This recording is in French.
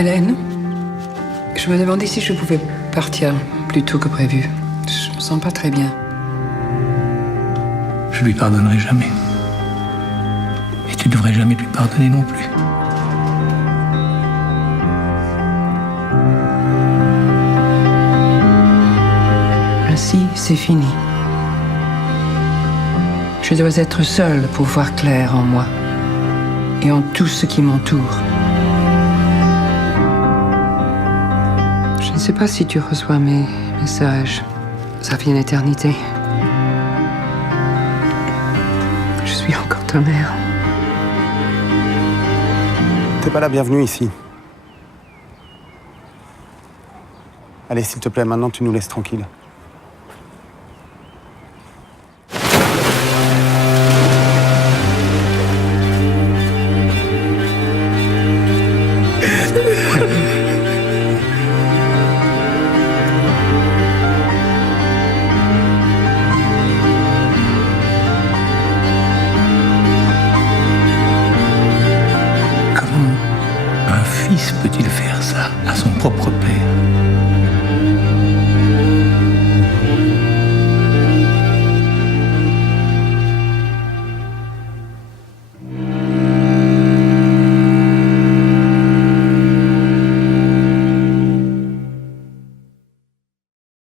Hélène, je me demandais si je pouvais partir plus tôt que prévu. Je me sens pas très bien. Je lui pardonnerai jamais. Et tu devrais jamais lui pardonner non plus. Ainsi, c'est fini. Je dois être seule pour voir clair en moi et en tout ce qui m'entoure. Je ne sais pas si tu reçois mes messages. Ça fait une éternité. Je suis encore ta mère. T'es pas la bienvenue ici. Allez, s'il te plaît, maintenant tu nous laisses tranquilles. Comment un fils peut-il faire ça à son propre père ?